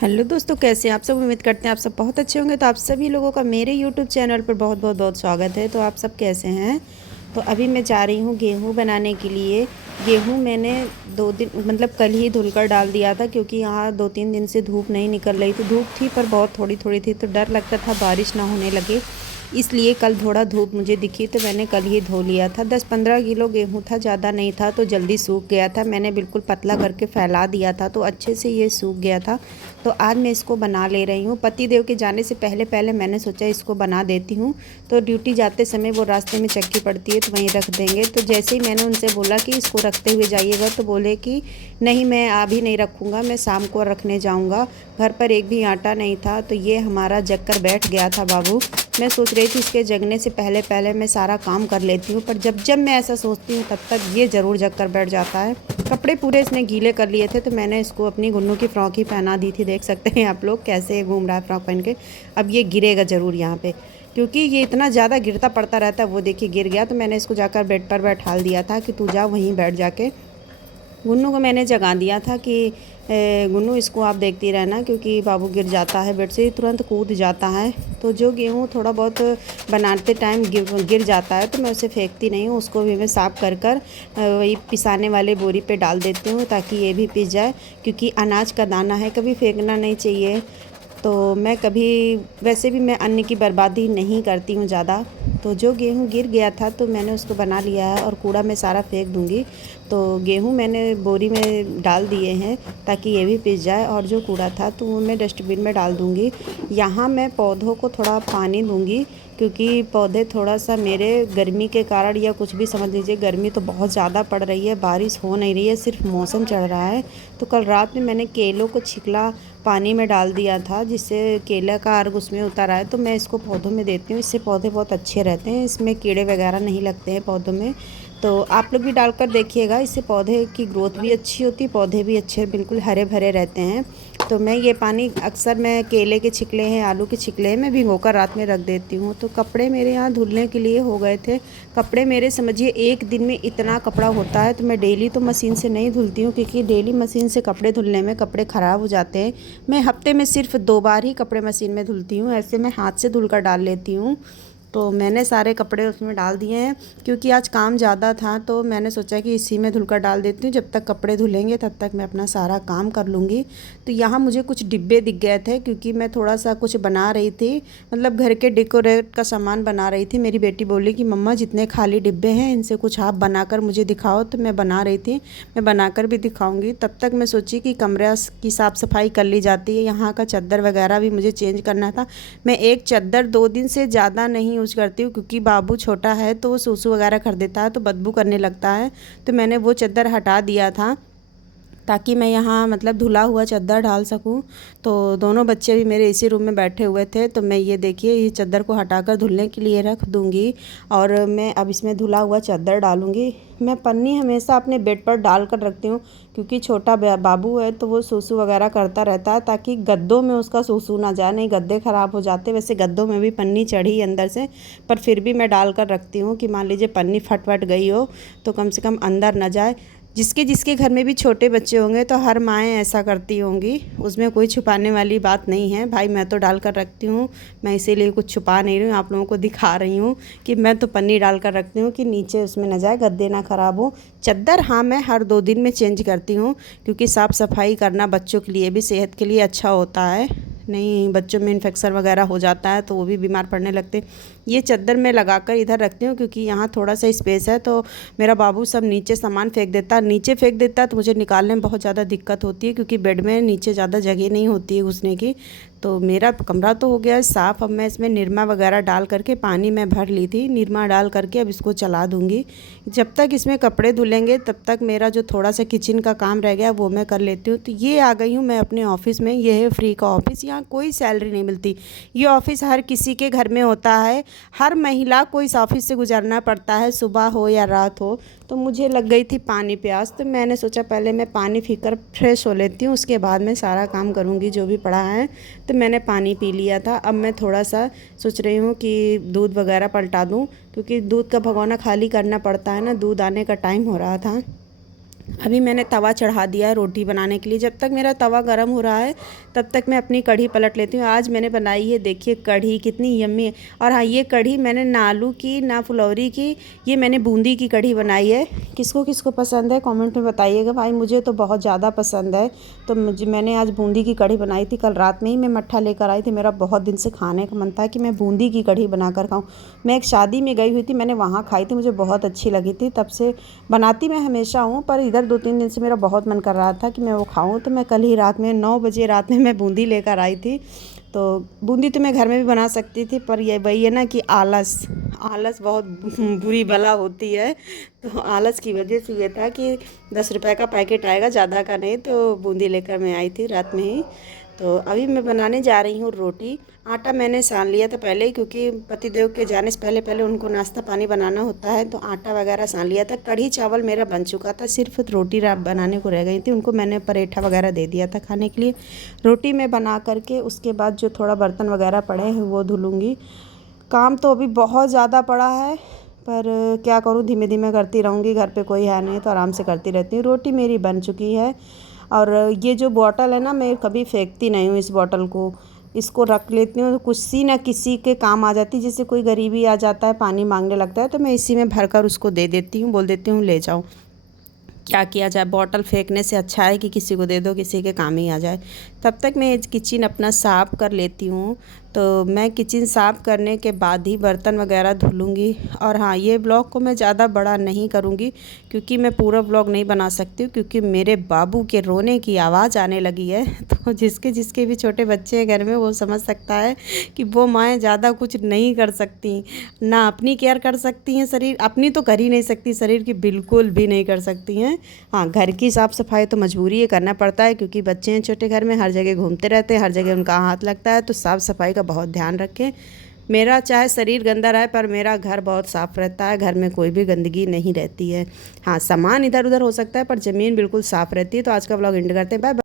Hello दोस्तों, कैसे हैं आप सब। उम्मीद करते हैं आप सब बहुत अच्छे होंगे। तो आप सभी लोगों का मेरे यूट्यूब चैनल पर बहुत बहुत बहुत स्वागत है। तो आप सब कैसे हैं। तो अभी मैं जा रही हूँ गेहूँ बनाने के लिए। गेहूँ मैंने 2 दिन मतलब कल ही धुलकर डाल दिया था, क्योंकि यहाँ 2-3 दिन से धूप नहीं निकल रही थी। धूप थी पर बहुत थोड़ी थोड़ी थी, तो डर लगता था बारिश ना होने लगे, इसलिए कल थोड़ा धूप मुझे दिखी तो मैंने कल ही धो लिया था। 10-15 किलो गेहूँ था, ज़्यादा नहीं था, तो जल्दी सूख गया था। मैंने बिल्कुल पतला करके फैला दिया था, तो अच्छे से ये सूख गया था। तो आज मैं इसको बना ले रही हूँ। पति देव के जाने से पहले पहले मैंने सोचा इसको बना देती हूँ। तो ड्यूटी जाते समय वो रास्ते में चक्की पड़ती है, तो वहीं रख देंगे। तो जैसे ही मैंने उनसे बोला कि इसको रखते हुए जाइएगा, तो बोले कि नहीं, मैं अभी नहीं रखूँगा, मैं शाम को रखने जाऊँगा। घर पर एक भी आटा नहीं था, तो ये हमारा जग कर बैठ गया था बाबू। मैं सोच रही थी इसके जगने से पहले पहले मैं सारा काम कर लेती हूँ, पर जब जब मैं ऐसा सोचती हूँ तब तक ये ज़रूर जग कर बैठ जाता है। कपड़े पूरे इसने गीले कर लिए थे, तो मैंने इसको अपनी गुन्नू की फ़्रॉक ही पहना दी थी। देख सकते हैं आप लोग कैसे घूम रहा है फ़्रॉक पहन के। अब ये गिरेगा ज़रूर यहाँ पे, क्योंकि ये इतना ज़्यादा गिरता पड़ता रहता है। वो देखिए गिर गया, तो मैंने इसको जाकर बेड पर बैठाल दिया था कि तू जा वहीं बैठ जाके। गुन्नू को मैंने जगा दिया था कि गुन्नू इसको आप देखती रहना, क्योंकि बाबू गिर जाता है बेड से, तुरंत कूद जाता है। तो जो गेहूँ थोड़ा बहुत बनाते टाइम गिर जाता है, तो मैं उसे फेंकती नहीं हूँ, उसको भी मैं साफ़ कर कर वही पिसाने वाले बोरी पे डाल देती हूँ, ताकि ये भी पिस जाए। क्योंकि अनाज का दाना है, कभी फेंकना नहीं चाहिए। तो मैं कभी वैसे भी मैं अन्न की बर्बादी नहीं करती हूँ ज़्यादा। तो जो गेहूँ गिर गया था तो मैंने उसको बना लिया है, और कूड़ा मैं सारा फेंक दूँगी। तो गेहूँ मैंने बोरी में डाल दिए हैं ताकि ये भी पिस जाए, और जो कूड़ा था तो वो मैं डस्टबिन में डाल दूँगी। यहाँ मैं पौधों को थोड़ा पानी दूँगी, क्योंकि पौधे थोड़ा सा मेरे गर्मी के कारण, या कुछ भी समझ लीजिए, गर्मी तो बहुत ज़्यादा पड़ रही है, बारिश हो नहीं रही है, सिर्फ मौसम चढ़ रहा है। तो कल रात में मैंने केलों को छिकला पानी में डाल दिया था, जिससे केला का अर्क उसमें उतर आए। तो मैं इसको पौधों में देती हूँ, इससे पौधे बहुत अच्छे रहते हैं, इसमें कीड़े वगैरह नहीं लगते हैं पौधों में। तो आप लोग भी डालकर देखिएगा, इससे पौधे की ग्रोथ भी अच्छी होती है, पौधे भी अच्छे बिल्कुल हरे भरे रहते हैं। तो मैं ये पानी अक्सर, मैं केले के छिकले हैं, आलू के छिकले हैं, मैं भिगोकर रात में रख देती हूँ। तो कपड़े मेरे यहाँ धुलने के लिए हो गए थे। कपड़े मेरे समझिए एक दिन में इतना कपड़ा होता है, तो मैं डेली तो मशीन से नहीं धुलती हूँ, क्योंकि डेली मशीन से कपड़े धुलने में कपड़े ख़राब हो जाते हैं। मैं हफ्ते में सिर्फ 2 बार ही कपड़े मशीन में धुलती हूँ, ऐसे मैं हाथ से धुल कर डाल लेती हूँ। तो मैंने सारे कपड़े उसमें डाल दिए हैं, क्योंकि आज काम ज़्यादा था, तो मैंने सोचा कि इसी में धुलकर डाल देती हूँ। जब तक कपड़े धुलेंगे तब तक मैं अपना सारा काम कर लूँगी। तो यहाँ मुझे कुछ डिब्बे दिख गए थे, क्योंकि मैं थोड़ा सा कुछ बना रही थी, मतलब घर के डेकोरेट का सामान बना रही थी। मेरी बेटी बोली कि मम्मा जितने खाली डिब्बे हैं इनसे कुछ आप बनाकर मुझे दिखाओ। तो मैं बना रही थी, मैं बनाकर भी दिखाऊंगी। तब तक मैं सोची कि कमरा की साफ़ सफाई कर ली जाती है। यहाँ का चादर वगैरह भी मुझे चेंज करना था। मैं एक चादर 2 दिन से ज़्यादा नहीं यूज़ करती हूँ, क्योंकि बाबू छोटा है तो वो सूसू वगैरह कर देता है, तो बदबू करने लगता है। तो मैंने वो चादर हटा दिया था, ताकि मैं यहाँ मतलब धुला हुआ चादर डाल सकूँ। तो दोनों बच्चे भी मेरे इसी रूम में बैठे हुए थे, तो मैं ये देखिए ये चादर को हटाकर धुलने के लिए रख दूँगी, और मैं अब इसमें धुला हुआ चादर डालूँगी। मैं पन्नी हमेशा अपने बेड पर डाल कर रखती हूँ, क्योंकि छोटा बाबू है तो वो सूसू वगैरह करता रहता है, ताकि गद्दों में उसका सूसू ना जाए, नहीं गद्दे ख़राब हो जाते। वैसे गद्दों में भी पन्नी चढ़ी अंदर से, पर फिर भी मैं डाल कर रखती हूँ कि मान लीजिए पन्नी फट वट गई हो तो कम से कम अंदर ना जाए। जिसके जिसके घर में भी छोटे बच्चे होंगे तो हर माएँ ऐसा करती होंगी, उसमें कोई छुपाने वाली बात नहीं है भाई। मैं तो डाल कर रखती हूँ, मैं इसीलिए कुछ छुपा नहीं रही हूँ, आप लोगों को दिखा रही हूँ कि मैं तो पन्नी डाल कर रखती हूँ कि नीचे उसमें न जाए, गद्दे ना ख़राब हो। चादर हाँ मैं हर 2 दिन में चेंज करती हूँ, क्योंकि साफ़ सफाई करना बच्चों के लिए भी, सेहत के लिए अच्छा होता है। नहीं बच्चों में इन्फेक्शन वगैरह हो जाता है तो वो भी बीमार पड़ने लगते। ये चादर मैं लगाकर इधर रखती हूँ, क्योंकि यहाँ थोड़ा सा स्पेस है, तो मेरा बाबू सब नीचे सामान फेंक देता है। नीचे फेंक देता है तो मुझे निकालने में बहुत ज़्यादा दिक्कत होती है, क्योंकि बेड में नीचे ज़्यादा जगह नहीं होती है घुसने की। तो मेरा कमरा तो हो गया है साफ़। अब मैं इसमें निरमा वगैरह डाल करके, पानी में भर ली थी, निरमा डाल करके अब इसको चला दूँगी। जब तक इसमें कपड़े धुलेंगे तब तक मेरा जो थोड़ा सा किचन का काम रह गया वो मैं कर लेती हूँ। तो ये आ गई हूँ मैं अपने ऑफिस में। ये है फ्री का ऑफिस, यहाँ कोई सैलरी नहीं मिलती। ये ऑफिस हर किसी के घर में होता है, हर महिला को इस ऑफिस से गुजरना पड़ता है, सुबह हो या रात हो। तो मुझे लग गई थी पानी प्यास, तो मैंने सोचा पहले मैं पानी पी कर फ्रेश हो लेती हूँ, उसके बाद मैं सारा काम करूँगी जो भी पड़ा है। तो मैंने पानी पी लिया था। अब मैं थोड़ा सा सोच रही हूँ कि दूध वगैरह पलटा दूँ, क्योंकि दूध का भगोना खाली करना पड़ता है ना, दूध आने का टाइम हो रहा था। अभी मैंने तवा चढ़ा दिया है रोटी बनाने के लिए। जब तक मेरा तवा गर्म हो रहा है तब तक मैं अपनी कढ़ी पलट लेती हूँ। आज मैंने बनाई है, देखिए कढ़ी कितनी यम्मी है। और हाँ, ये कढ़ी मैंने ना आलू की ना फुलौरी की, ये मैंने बूंदी की कढ़ी बनाई है। किसको किसको पसंद है कमेंट में बताइएगा। भाई मुझे तो बहुत ज़्यादा पसंद है। तो मैंने आज बूंदी की कढ़ी बनाई थी। कल रात में ही मैं मट्ठा लेकर आई थी। मेरा बहुत दिन से खाने का मन था कि मैं बूंदी की कढ़ी बना कर खाऊँ। मैं एक शादी में गई हुई थी, मैंने वहाँ खाई थी, मुझे बहुत अच्छी लगी थी। तब से बनाती मैं हमेशा हूँ, पर इधर 2-3 दिन से मेरा बहुत मन कर रहा था कि मैं वो खाऊं। तो मैं कल ही रात में 9 बजे रात में मैं बूंदी लेकर आई थी। तो बूंदी तो मैं घर में भी बना सकती थी, पर ये वही है ना कि आलस आलस बहुत बुरी बला होती है। तो आलस की वजह से ये था कि 10 रुपए का पैकेट आएगा, ज़्यादा का नहीं। तो बूंदी लेकर मैं आई थी रात में ही। तो अभी मैं बनाने जा रही हूँ रोटी। आटा मैंने सान लिया था पहले ही, क्योंकि पतिदेव के जाने से पहले पहले उनको नाश्ता पानी बनाना होता है। तो आटा वगैरह सान लिया था। कढ़ी चावल मेरा बन चुका था, सिर्फ रोटी बनाने को रह गई थी। उनको मैंने पराठा वगैरह दे दिया था खाने के लिए। रोटी मैं बना करके उसके बाद जो थोड़ा बर्तन वगैरह पड़े हैं वो धुलूँगी। काम तो अभी बहुत ज़्यादा पड़ा है, पर क्या करूँ, धीमे धीमे करती रहूँगी। घर पे कोई है नहीं तो आराम से करती रहती हूँ। रोटी मेरी बन चुकी है। और ये जो बॉटल है ना, मैं कभी फेंकती नहीं हूँ इस बॉटल को। इसको रख लेती हूँ, किसी ना किसी के काम आ जाती है। जैसे कोई गरीबी आ जाता है, पानी मांगने लगता है, तो मैं इसी में भरकर उसको दे देती हूँ, बोल देती हूँ ले जाओ। क्या किया जाए, बॉटल फेंकने से अच्छा है कि किसी को दे दो, किसी के काम ही आ जाए। तब तक मैं किचन अपना साफ़ कर लेती हूँ। तो मैं किचन साफ़ करने के बाद ही बर्तन वगैरह धुलूँगी। और हाँ, ये ब्लॉग को मैं ज़्यादा बड़ा नहीं करूँगी, क्योंकि मैं पूरा ब्लॉग नहीं बना सकती हूँ, क्योंकि मेरे बाबू के रोने की आवाज़ आने लगी है। तो जिसके जिसके भी छोटे बच्चे हैं घर में, वो समझ सकता है कि वो माएँ ज़्यादा कुछ नहीं कर सकती, ना अपनी केयर कर सकती हैं। शरीर अपनी तो कर ही नहीं सकती, शरीर की बिल्कुल भी नहीं कर सकती हैं। हाँ, घर की साफ़ सफाई तो मजबूरी है, करना पड़ता है, क्योंकि बच्चे हैं छोटे, घर में हर जगह घूमते रहते हैं, हर जगह उनका हाथ लगता है। तो साफ़ सफाई का बहुत ध्यान रखें। मेरा चाहे शरीर गंदा रहे, पर मेरा घर बहुत साफ़ रहता है। घर में कोई भी गंदगी नहीं रहती है। हाँ, सामान इधर उधर हो सकता है, पर ज़मीन बिल्कुल साफ़ रहती है। तो आज का व्लॉग एंड करते हैं। Bye bye.